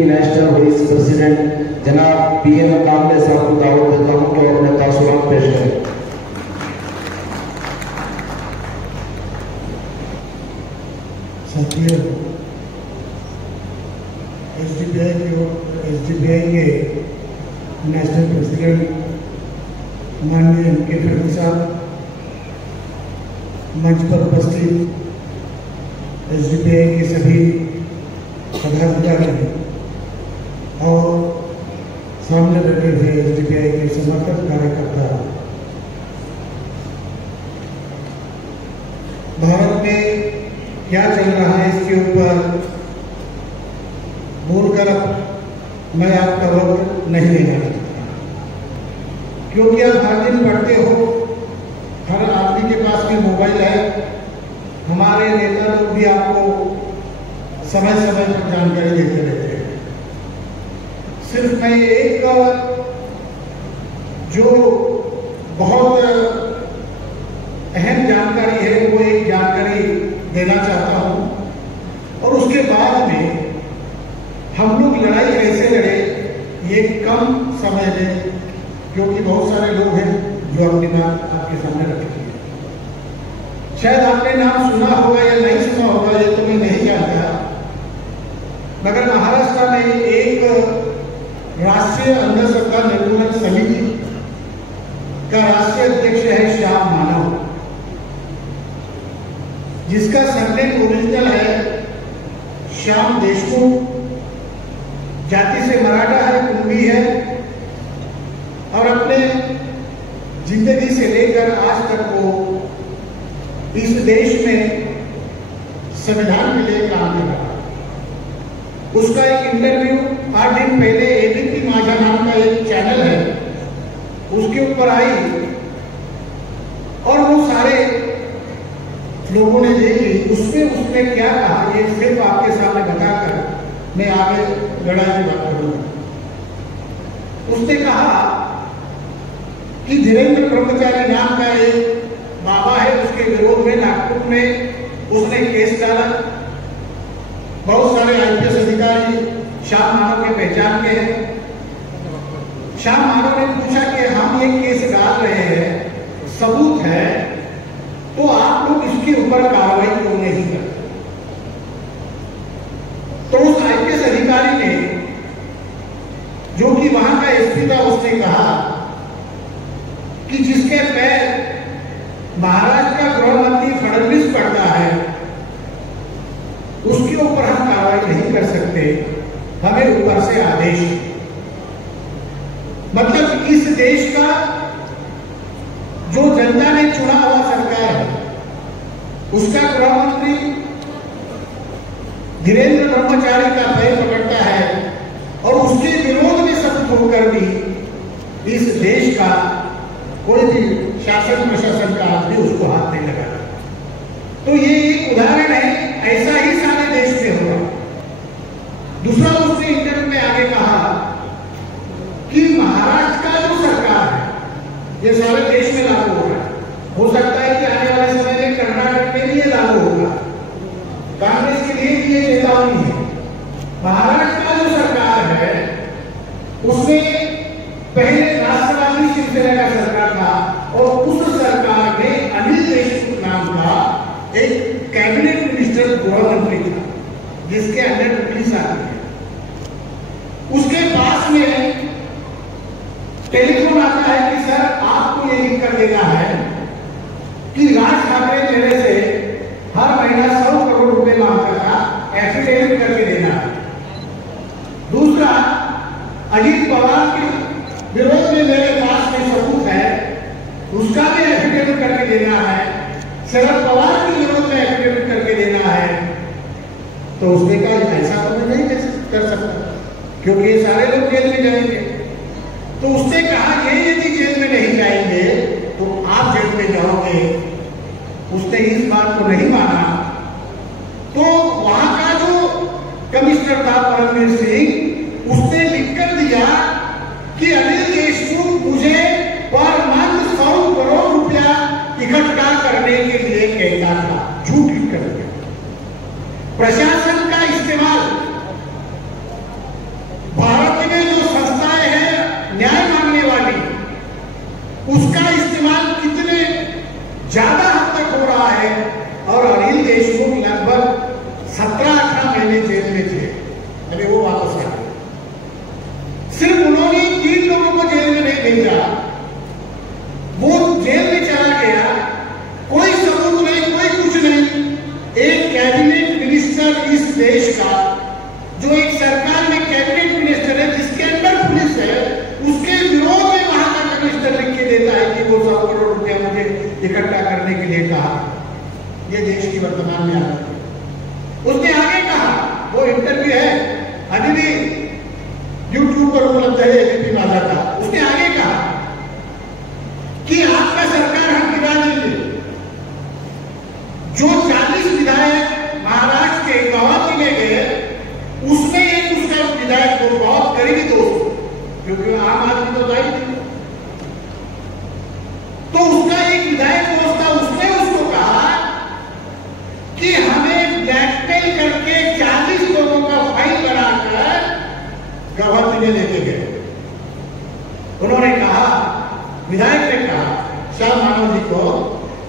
Indian national vice president जनाब PM कामले साहब को दावत देता हूं कि अपने तासुरात पेश करें। साथियों, SDPI के नेशनल प्रेसिडेंट माननीय MK खड़गे साहब, मंच पर उपस्थित SDPI के सभी पदाधिकारी और सामने बैठे हुए SDPI के समर्थक कार्यकर्ता, भारत में क्या चल रहा है इसके ऊपर बोलकर मैं आपका वक्त नहीं लेना चाहता, क्योंकि आप हर दिन पढ़ते हो, हर आदमी के पास भी मोबाइल है। हमारे नेता लोग भी आपको समय समय पर जानकारी देते रहते हैं। सिर्फ मैं एक जो बहुत अहम जानकारी है वो एक जानकारी देना चाहता हूं, और उसके बाद में हम लोग लड़ाई कैसे लड़े ये कम समय में, क्योंकि बहुत सारे लोग हैं जो अपनी बात आपके सामने रखेंगे। शायद आपने नाम सुना होगा या नहीं सुना होगा, ये तो मैं नहीं जानता, मगर महाराष्ट्र में एक राष्ट्रीय अंधश्रद्धा निर्मूलन समिति का राष्ट्रीय अध्यक्ष है श्याम मानव, जिसका सरनेम ओरिजिनल है श्याम देशमुख, जाति से मराठा है, कुंभी है, और अपने जिंदगी से लेकर आज तक वो इस देश में संविधान के लिए काम कर रहा है। उसका एक इंटरव्यू 8 दिन पहले ABP माझा नाम का एक चैनल है उसके ऊपर आई, और वो सारे लोगों ने देखी। उसमें उसने क्या कहा ये सिर्फ आपके सामने बताकर मैं आगे लड़ाई की बात करूंगा। उसने कहा कि धीरेन्द्र ब्रह्मचारी नाम का एक बाबा है, उसके विरोध में नागपुर में उसने केस डाला। बहुत सारे IPS अधिकारी श्याम मानव के पहचान के हैं। श्याम मानव ने पूछा कि हम ये केस डाल रहे हैं, सबूत है, तो आप लोग इसके ऊपर कार्रवाई क्यों नहीं करते? तो उस IPS अधिकारी ने, जो कि वहां का SP था, उसने कहा कि जिसके पैर महाराष्ट्र का गृह मंत्री फडणवीस पड़ता है उसके ऊपर हम कार्रवाई नहीं कर सकते, हमें ऊपर से आदेश। मतलब इस देश का जो जनता ने चुना हुआ सरकार है, उसका गृह मंत्री धीरेन्द्र ब्रह्मचारी का पैर पकड़ता है, और उसके विरोध में सबूत होकर भी इस देश का कोई भी शासन प्रशासन का आदमी उसको हाथ नहीं लगा। तो ये एक उदाहरण है, ऐसा ही सारे देश में होगा। दूसरा, उसने इंटरव्यू में आगे कहा कि महाराष्ट्र का जो सरकार है ये सारे देश में लागू हो रहा है, हो सकता है कि आने वाले समय में कर्नाटक में भी ये लागू होगा। कांग्रेस के लिए भी ये चेतावनी है। महाराष्ट्र का जो सरकार है उसमें पहले राष्ट्रवादी शिवसेना का सरकार था, और उस सरकार में अनिल देशमुख नाम का एक कैबिनेट मिनिस्टर गृह मंत्री था, जिसके अंडर पुलिस आती है। उसके पास में टेलीफोन आता है कि सर आपको ये लिख कर देना है कि राज ठाकरे मेरे से हर महीना 100 करोड़ रुपए मांगता था, एफिडेविट करके देना है। दूसरा, अजीत पवार के विरोध में मेरे पास में सबूत है, उसका भी एफिडेविट करके देना है। शरद पवार के विरोध में एफिडेविट करके देना है। तो उसने कहा ऐसा तो मैं नहीं कर सकता, क्योंकि ये सारे लोग जेल में जाएंगे। तो उसने कहा ये यदि जेल में नहीं जाएंगे तो आप जेल में जाओगे। उसने इस बात को नहीं माना। तो वहां का जो कमिश्नर था परमवीर सिंह, उसने लिखकर दिया कि अनिल देशमुख मुझे पर मंथ 100 करोड़ रुपया इकट्ठा करने के लिए कहता था। झूठ लिखकर दिया। प्रशासन का इस्तेमाल न्याय मांगने वाली, उसका इस्तेमाल कितने ज्यादा हद तक हो रहा है। और अनिल देशमुख लगभग 17-18 महीने जेल में थे, अभी वो वापस आ गए। सिर्फ उन्होंने 3 लोगों को जेल में नहीं भेजा, वो जेल में चला गया, कोई सबूत नहीं, कोई कुछ नहीं। एक कैबिनेट मिनिस्टर इस देश का, जो एक सरकार में कैबिनेट मिनिस्टर है, जिसके अंदर पुलिस है, उसके विरोध में वहां का कमिश्नर लिख के देता है कि वो 100 करोड़ रुपया मुझे इकट्ठा करने के लिए कहा। ये देश की वर्तमान में हालत है। उसने आगे कहा, वो इंटरव्यू है अभी भी यूट्यूब पर उपलब्ध है एबीपी वाला का, उसने आगे कहा कि आपका सरकार हम गिरा देंगे। जो 40 विधायक महाराष्ट्र के गुवाहाटी में गए, उसमें एक उसका विधायक को बहुत करीबी दोस्त, क्योंकि आम आदमी तो दाई थी, तो उसका एक विधायक दोस्त था, उसने उसको कहा कि हमें ब्लैकमेल करके 40 लोगों का फाइल बनाकर गुवाहाटी में लेके गए। उन्होंने कहा, विधायक ने कहा शाह मानव जी को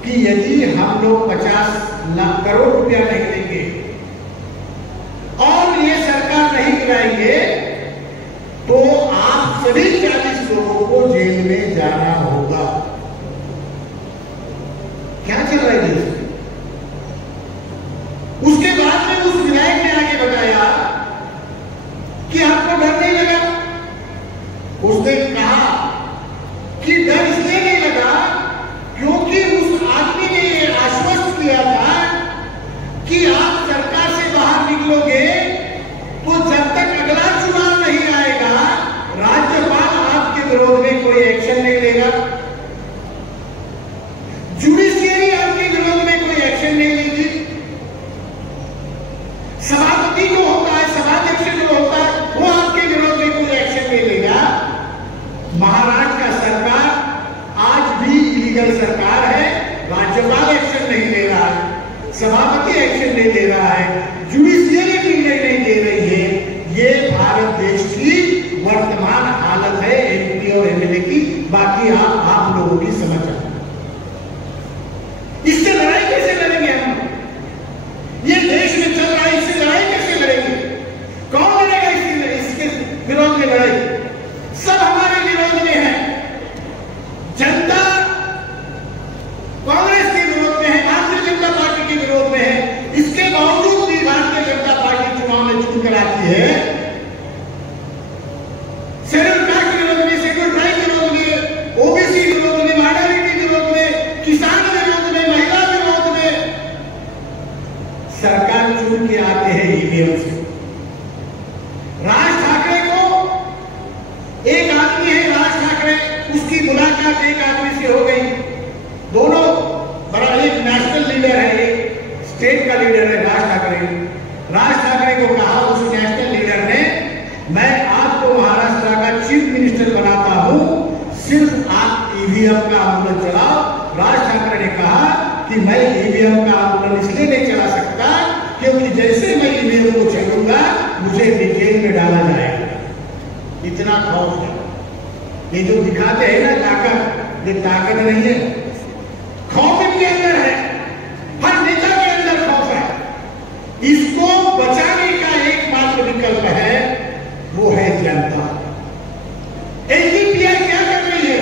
कि यदि हम लोग 50 लाख करोड़ रुपया नहीं देंगे और ये सरकार नहीं गिराएंगे, तो आप सभी 40 लोगों को जेल में जाना होगा। क्या चल रहा है देश में? उसके बाद में उस विधायक ने आगे बताया कि आपको डर नहीं लगा। उसने कहा कि डर इसलिए नहीं लगा क्योंकि उस आदमी ने ये आश्वस्त किया था कि आप सरकार से बाहर निकलोगे तो जब तक अगला चुनाव नहीं आएगा, राज्यपाल आपके विरोध में कोई एक्शन नहीं लेगा, जुडिशियरी आपके विरोध में कोई एक्शन नहीं लेगी, सभापति जो होता है, सभाध्यक्ष जो होता है, वो आपके विरोध में कोई एक्शन नहीं लेगा। महाराष्ट्र का सरकार आज भी इलीगल सरकार है, राज्यपाल एक्शन नहीं ले रहा है, सभापति एक्शन नहीं ले रहा है, जुडिशियरी निर्णय नहीं दे रही है। ये भारत देश की वर्तमान हालत है एमपी और एमएलए की। बाकी आप लोगों की समझ आ, इससे लड़ाई कैसे लड़ेंगे हम? ये देश में चल रहा है, इससे लड़ाई कैसे लड़ेंगे? कौन लड़ेगा इसके विरोध में लड़ाई? सब हमारे विरोध में है। जनता कांग्रेस के विरोध में है, भारतीय जनता पार्टी के विरोध में है। इसके बावजूद भी भारतीय जनता पार्टी चुनाव में चुन कर आती है। शेड्यूल कास्ट विरोध में, शेड्यूल ट्राइब विरोध में, ओबीसी विरोध में, माइनॉरिटी विरोध में, किसान विरोध में, महिला विरोध में सरकार चुन के आते हैं ईवीएम से। राज ठाकरे को, एक आदमी है राज ठाकरे, उसकी मुलाकात एक आदमी से हो गई। दोनों बड़ा, एक नेशनल लीडर है, एक स्टेट का लीडर है राज ठाकरे। राज ठाकरे को कहा उस नेशनल लीडर ने, मैं आपको महाराष्ट्र का चीफ मिनिस्टर बनाता हूं, सिर्फ आप ईवीएम का आंदोलन चलाओ। राज ठाकरे ने कहा कि मैं ईवीएम का आंदोलन इसलिए नहीं चला सकता क्योंकि जैसे मैं ईवीएम को चलूंगा मुझे जेल में डाला जाएगा। इतना खौफ है। ये जो दिखाते हैं ना ताकत, ये ताकत नहीं है, खौफ इनके अंदर है, हर नेता के अंदर खौफ है। इसको बचाने का एकमात्र विकल्प है, वो है जनता। एसडीपीआई क्या कर रही है?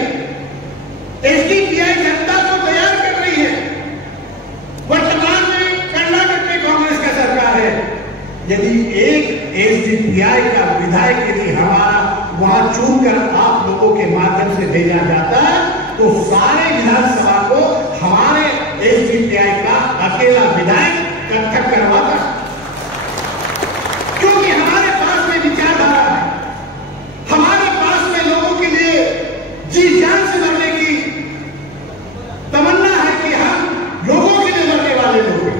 एसडीपीआई जनता को तैयार कर रही है। वर्तमान में कर्नाटक में कांग्रेस का सरकार है। यदि एक एसडीपीआई का विधायक यदि हमारा वहां चुनकर आप लोगों के माध्यम से भेजा जाता तो सारे विधानसभा को हमारे एसडीपीआई का अकेला विधायक कत्थक करवाता, क्योंकि हमारे पास में विचारधारा है, हमारे पास में लोगों के लिए जी जान से मरने की तमन्ना है कि हम लोगों के लिए मरने वाले लोग हैं।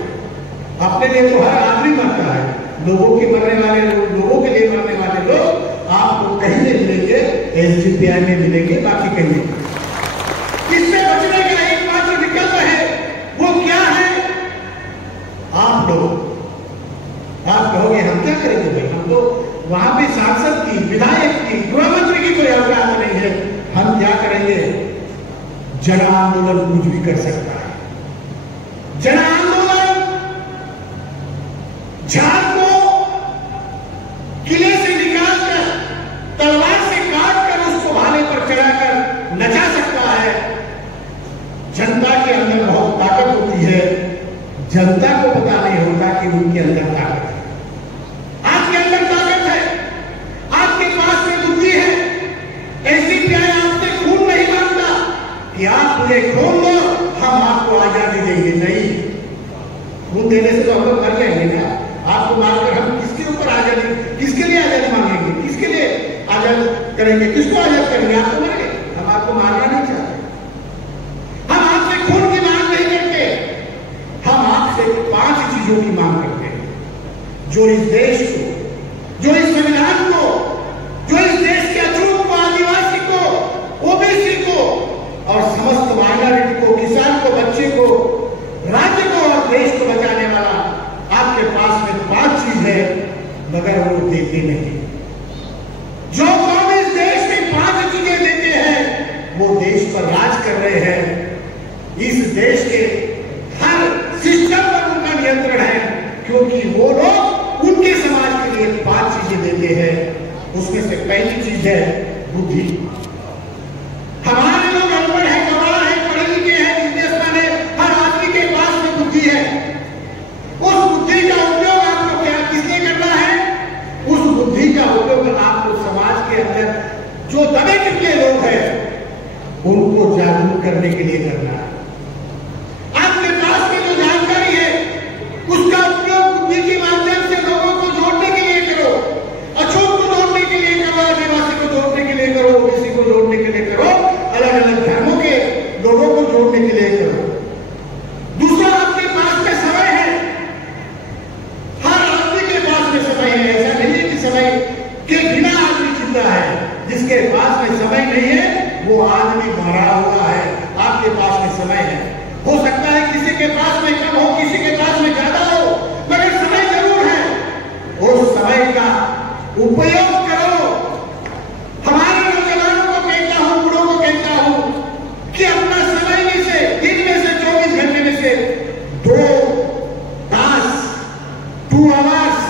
अपने लिए तो हर आदमी मरता है, लोगों के मरने वाले लोग, लोगों के लिए मरने वाले लोग आप लोग कहीं नहीं मिलेंगे, एसडीपीआई में मिलेंगे, बाकी कहीं नहीं। इससे बचने का एकमात्र विकल्प है, वो क्या है? आप लोग, आप कहोगे हम क्या करेंगे भाई, हम तो वहां पे सांसद की, विधायक की, गृह मंत्री की कोई औकात नहीं चाहिए। हम क्या करेंगे? जन आंदोलन कुछ भी कर सकता है। जन आंदोलन झाड़ को किले से निकालकर तलवार से काटकर उसको भाले पर चढ़ाकर नचा सकता है। जनता के अंदर बहुत ताकत होती है, जनता को पता नहीं होता कि उनके अंदर ताकत है। आपके अंदर ताकत है, आपके पास में बुद्धि है। ऐसी प्यार आपसे खून नहीं मांगता कि आप मुझे खून दो, हम आपको आजादी देंगे। नहीं, खून देने से तो हम लोग मर जाएंगे ना। आपको मारकर हम किसके ऊपर आजादी, किसके लिए आजादी मांगेंगे? किसके लिए आजाद करेंगे? किसको आजाद करेंगे? आपको मरेंगे। हम आपको मारना नहीं चाहते। हम आपसे खून की मांग नहीं करते। हम आपसे 5 चीजों की मांग करते हैं जो इस देश को, जो इस संविधान को, जो इस देश के अछूत को, आदिवासी को, ओबीसी को और समस्त माइनॉरिटी को, किसान को, बच्चे को, राज्य को और देश को बचाने वाला आपके पास में 5 चीज है, मगर वो देते नहीं। जो कौम इस देश में 5 चीजें देते हैं वो देश पर राज कर रहे हैं। इस देश के हर सिस्टम पर उनका नियंत्रण है, क्योंकि वो लोग उनके समाज के लिए 5 चीजें देते हैं। उसमें से पहली चीज है बुद्धि। हमारे लोग अनपढ़ है, गवार है, पढ़े लिखे हैं, बिजनेसमैन है, हर आदमी के पास में बुद्धि है। उस बुद्धि का उपयोग आपको क्या किसने करना है? उस बुद्धि का उपयोग आपको समाज के अंदर जो दबे कुचले लोग हैं उनको जागरूक करने के लिए करना है। आपके पास में जो जानकारी है उसका उपयोग बुद्धि के माध्यम से लोगों को जोड़ने के लिए करो। अछूत को जोड़ने के लिए करो, आदिवासी को जोड़ने के लिए करो, ओबीसी को जोड़ने के लिए करो, अलग अलग धर्मों के लोगों को जोड़ने के लिए करो। दूसरा, आपके पास में समय है। हर आदमी के पास में समय है। ऐसा नहीं है कि समय के बिना आदमी जिंदा है। जिसके पास में समय नहीं है वो आदमी मरा हुआ है। आपके पास में समय है। हो सकता है किसी के पास में कम हो, किसी के पास में ज्यादा हो, मगर समय जरूर है। उस समय का उपयोग करो। हमारे नौजवानों को कहता हूं, बूढ़ों को कहता हूं कि अपना समय में से, दिन में से 24 घंटे में से 2 आवर्स,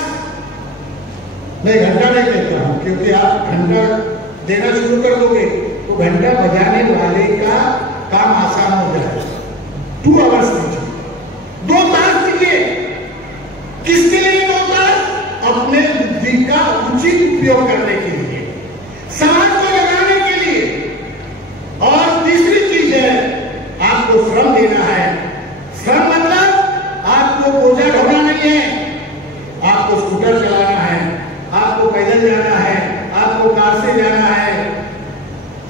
मैं घंटा नहीं देता हूं, क्योंकि आप घंटा देना शुरू कर दोगे तो घंटा बजाने वाले का काम आसान हो जाएगा। 2 आवर्स दीजिए, 2 तास दीजिए। किसके लिए 2 तास? अपने बुद्धि का उचित उपयोग करने के लिए, समाज को लगाने के लिए। और तीसरी चीज है, आपको श्रम देना है। श्रम मतलब आपको बोझा ढोना नहीं है, आपको स्कूटर चलाना है, आपको पैदल जाना है, आपको कार से जाना है।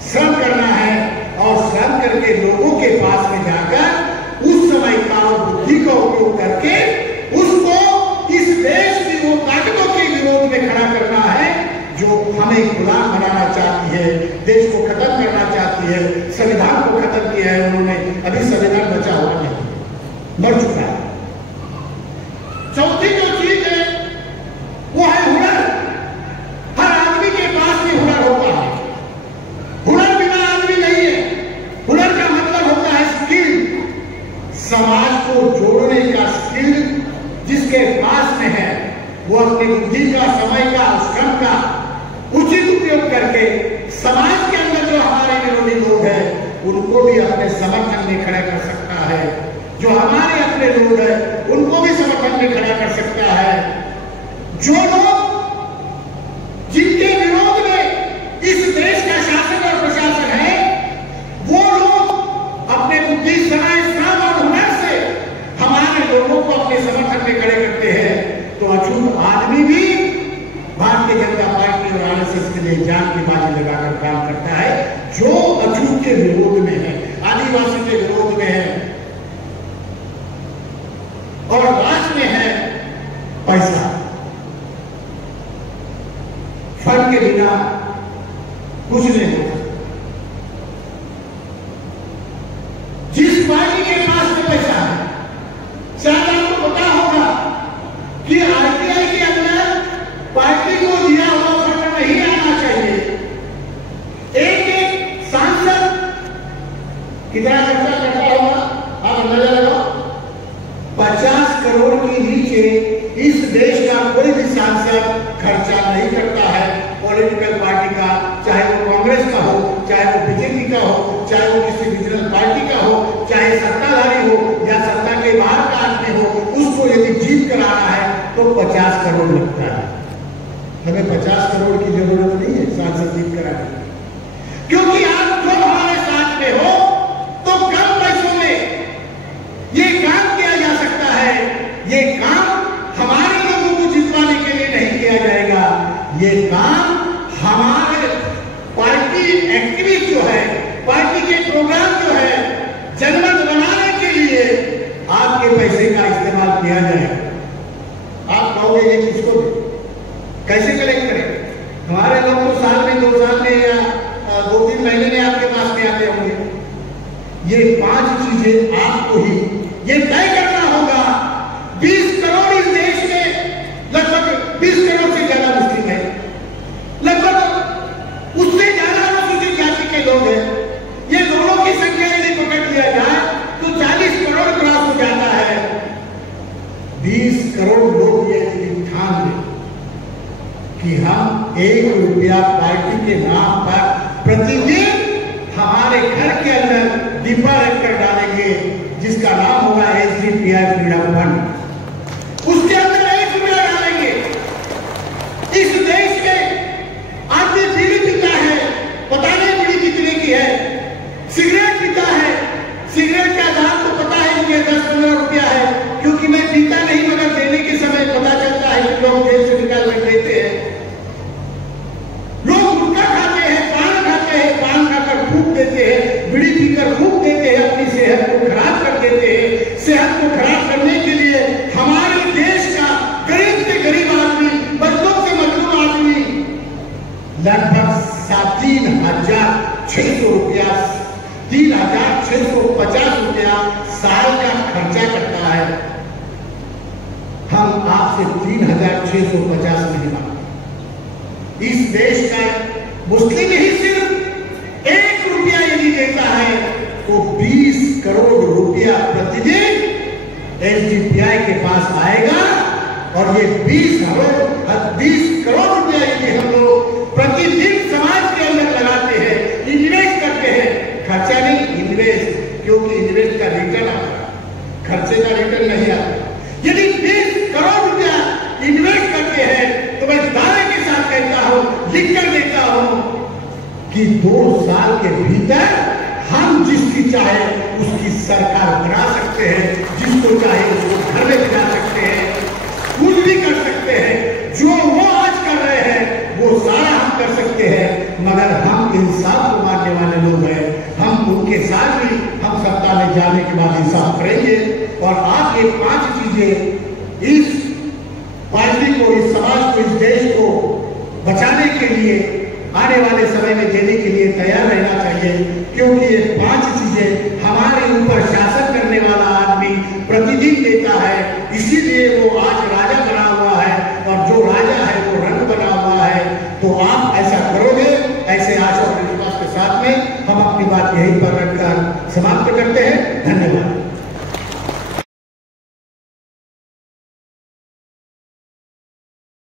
श्रम करना है और श्रम करके लोगों के पास में जाकर उस समय का और बुद्धि का उपयोग करके उसको इस देश की वो ताकतों के विरोध में खड़ा करना है जो हमें गुलाम बनाना चाहती है, देश को खत्म करना चाहती है। संविधान को खत्म किया है उन्होंने, अभी संविधान बचा हुआ नहीं, मर चुका है। चौथी जो चीज है वो है हुनर। हर आदमी के पास में हुनर होता है। हुनर बिना आदमी नहीं है। हुनर का मतलब होता है स्किल, समाज को जोड़ने का स्किल जिसके पास में है वो अपनी बुद्धि का, समय का, श्रम का उचित उपयोग करके समाज के अंदर जो हमारे विरोधी लोग हैं उनको भी अपने समर्थन में खड़ा कर सकता है। जो हमारे अपने लोग हैं उनको भी समर्थन में खड़ा कर सकता है। जो लोग जिनके विरोध में इस देश का शासन और प्रशासन है वो लोग अपने बुद्धि, समय, श्रम और हुनर से हमारे लोगों को अपने समर्थन में खड़े करते हैं। तो अछूत आदमी भी भारतीय जनता पार्टी और आरएसएस के लिए जान की बाजी लगाकर काम करता है, जो अछूत के विरोध में है, आदिवासी के विरोध में है। और लास्ट में है पैसा। फंड के बिना कुछ नहीं होता। जिस पार्टी के पास में पैसा है, शायद आपको पता होगा कि आरटीआई के अंदर पार्टी को दिया हुआ फंड नहीं आना चाहिए। एक 50 करोड़ की जरूरत नहीं है सांसद जीत कराने की, क्योंकि आप जो हमारे साथ में हो तो कम पैसों में ये काम किया जा सकता है। ये काम हमारे लोगों को जितवाने के लिए नहीं किया जाएगा, ये काम हमारे पार्टी एक्टिविस्ट जो है, पार्टी के प्रोग्राम जो है, जनमत बनाने के लिए आपके पैसे का इस्तेमाल किया जाएगा। आप कहोगे ये किसको कैसे कलेक्ट करें? हमारे लोग तो साल में 2 साल में या 2-3 महीने में आपके पास में आते होंगे। ये 5 चीजें आपको ही ये तय करना होगा। 20 करोड़ इस देश में, लगभग 20 करोड़ से ज्यादा मुस्लिम है, लगभग उससे ज्यादा अनुसूचित जाति के लोग हैं। ये दोनों की संख्या यदि पकड़ लिया जाए तो 40 करोड़ क्रॉस हो जाता है। 20 करोड़ लोग ये ठान लें कि हम 1 रुपया पार्टी के नाम पर प्रतिदिन हमारे घर के अंदर डिब्बा रखकर डालेंगे, जिसका नाम होगा SDPI फ्रीडम फंड। उसके अंदर 1 रुपया डालेंगे। इस देश में आदमी बीड़ी पीता है, पता नहीं बीड़ी कितने की है, सिगरेट पीता है, सिगरेट का दाम तो पता है मुझे 10-15 रुपया है, क्योंकि मैं पीता नहीं, मगर देने के समय पता चलता है कि लोग जेल से निकाल कर देते हैं। लोग गुटखा खाते हैं, पान खाते हैं, पान खाकर फूंक देते हैं, बीड़ी पीकर फूंक देते हैं, अपनी सेहत को खराब कर देते हैं। सेहत को खराब करने के लिए हमारे देश का गरीब से गरीब आदमी, मजलूम से मजलूम आदमी लगभग 3,600 रुपया, 3,650 रुपया साल का खर्चा करता है। हम आपसे 3,650 नहीं मांगते। इस देश का मुस्लिम ही सिर्फ 1 रुपया यदि देता है तो 20 करोड़ रुपया प्रतिदिन SDPI के पास आएगा। और ये 20 करोड़ रुपया यदि हम लोग प्रतिदिन समाज के अंदर लगाते हैं, इन्वेस्ट करते हैं, खर्चा नहीं, इन्वेस्ट, क्योंकि इन्वेस्ट का रिटर्न आता है, खर्चे का रिटर्न नहीं आता। यदि 20 करोड़ रुपया इन्वेस्ट करते हैं तो मैं दावे के साथ कहता हूं, लिख कर देता हूं कि 2 साल के भीतर हम जिसकी चाहे उसकी सरकार बना सकते हैं, जिसको चाहे उसको घर में बिठा सकते हैं, कुछ भी कर सकते हैं। जो वो आज कर रहे हैं वो सारा हम कर सकते हैं, मगर हम इंसाफ को मानने वाले लोग हैं। हम उनके साथ भी हम सत्ता में जाने के बाद इंसाफ करेंगे। और आप ये 5 चीजें इस पार्टी को, इस समाज को, इस देश को बचाने के लिए आने वाले समय में देने के लिए तैयार रहना चाहिए, क्योंकि ये 5 चीजें हमारे ऊपर शासन करने वाला आदमी प्रतिदिन देता है। इसीलिए वो आज राजा बना हुआ है, और जो राजा है वो रंग बना हुआ है। तो आप ऐसा करोगे, ऐसे आशा और विश्वास के साथ में हम अपनी बात यहीं पर रखकर समाप्त करते हैं। धन्यवाद।